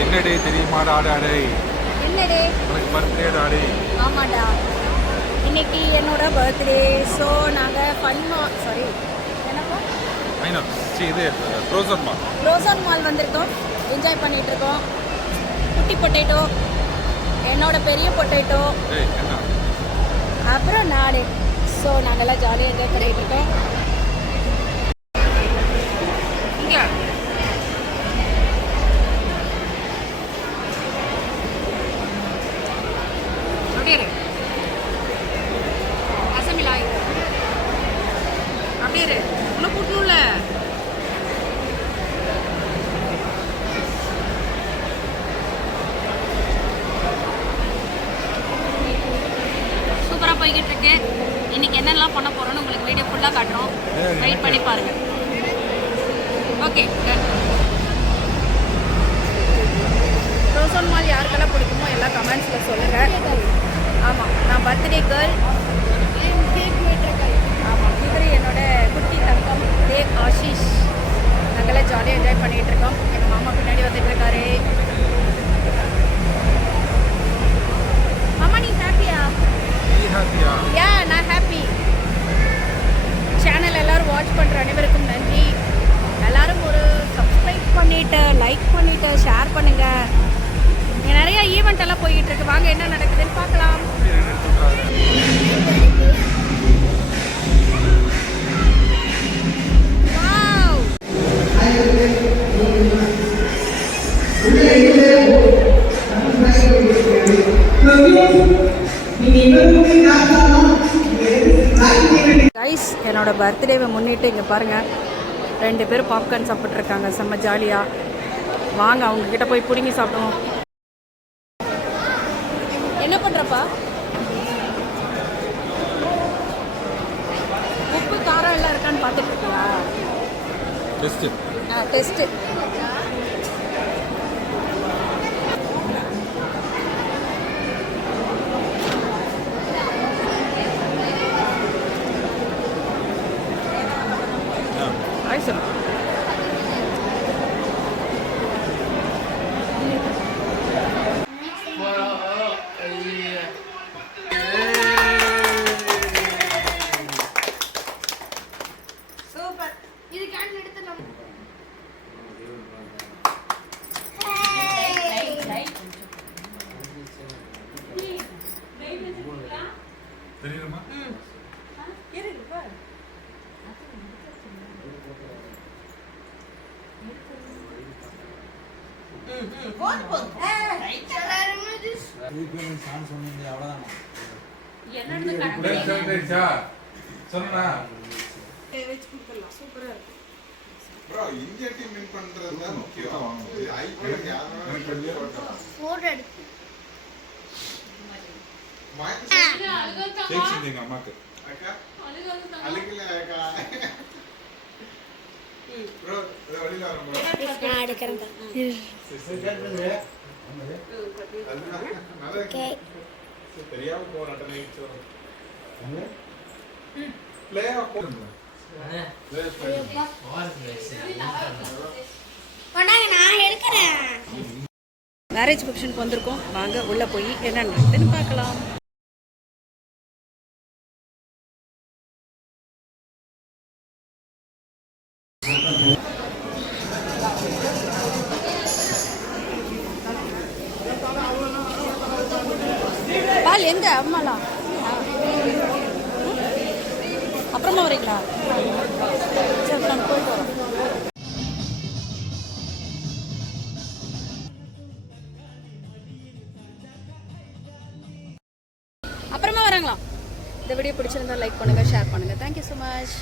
என்ன டே தெரியுமா ஆடாடே என்னடே? உனக்கு பர்த்டே டாடே ஆமாடா. இன்னைக்கு என்னோட பர்த்டே ஸோ நாங்கள் ஃபன்மா சாரி என்னப்பா? ஐநோ சி இது ப்ரோசர் மா ரோசான் மால் வந்திருக்கோம். என்ஜாய் பண்ணிட்டு இருக்கோம் குட்டி பொட்டேட்டோ என்னோட பெரிய பொட்டேட்டோ ஏய் என்ன? அப்புறம் நானே. ஸோ நாங்கள்லாம் ஜாலியாக என்ஜாய் பண்ணிட்டு இருக்கோம் இங்கே அப்படியே இரு. அசமிலாய் அப்படியே இரு. உள்ள கூட்டணும்ல. சூப்பராக போய்கிட்டு இருக்கு இன்னைக்கு என்னெல்லாம் பண்ண போறோம்னு உங்களுக்கு வீடியோ ஃபுல்லாக காட்டுறோம். வெயிட் பண்ணி பாருங்க. ஓகே ரோசோன் மால் யாருக்கெல்லாம் பிடிக்குமோ எல்லாம் கமெண்ட்ஸில் சொல்லுங்கள் ஆமாம் நான் பர்த்டே கேர்ள் குட்டி தங்கம் தேவ் ஆஷிஷ். நாங்களாம் ஜாலியாக என்ஜாய் பண்ணிகிட்டு இருக்கோம். எங்கள் மாமா பின்னாடி வந்துட்டு இருக்காரு. மாமா நீ ஹாப்பியா யா நான் ஹாப்பி சேனல் எல்லாரும் வாட்ச் பண்ணுற அனைவருக்கும் நன்றி. எல்லாரும் ஒரு சப்ஸ்கிரைப் பண்ணிட்டு லைக் பண்ணிட்டு ஷேர் பண்ணுங்க. இங்க நிறைய ஈவெண்ட் எல்லாம் போயிட்டு இருக்கு. வாங்க என்ன நடக்குதுன்னு பார்க்கலாம். கைஸ் என்னோட பர்த்டேவை முன்னிட்டு இங்கே பாருங்கள் ரெண்டு பேரும் பாப்கார்ன் சாப்பிட்ருக்காங்க செம்ம ஜாலியாக வாங்க அவங்க கிட்ட போய் பிடுங்கி சாப்பிடுவோம். என்ன பண்ணுறப்பா உப்பு காரம் எல்லாம் இருக்கான்னு பார்த்துட்டு இருக்கியா பெஸ்ட்டு ஆ டெஸ்ட்டு சொன்னா ப்ரோ இந்தியா டீம் வின் பண்றது தான் முக்கியம் ஐபிஎல் கேக்ஸ் எங்க அம்மாக்கு அக்கா மேரேஜ் ஃபங்க்ஷனுக்கு வந்திருக்கோம். வாங்க உள்ளே போய் என்ன நடக்குதுன்னு பார்க்கலாம். பால் எங்க அம்மாலாம் அப்புறமா வரீங்களா சரி நாங்கள் போயிட்டு வரோம். அப்புறமா வராங்களா இந்த வீடியோ பிடிச்சிருந்தா லைக் பண்ணுங்க ஷேர் பண்ணுங்க. Thank you so much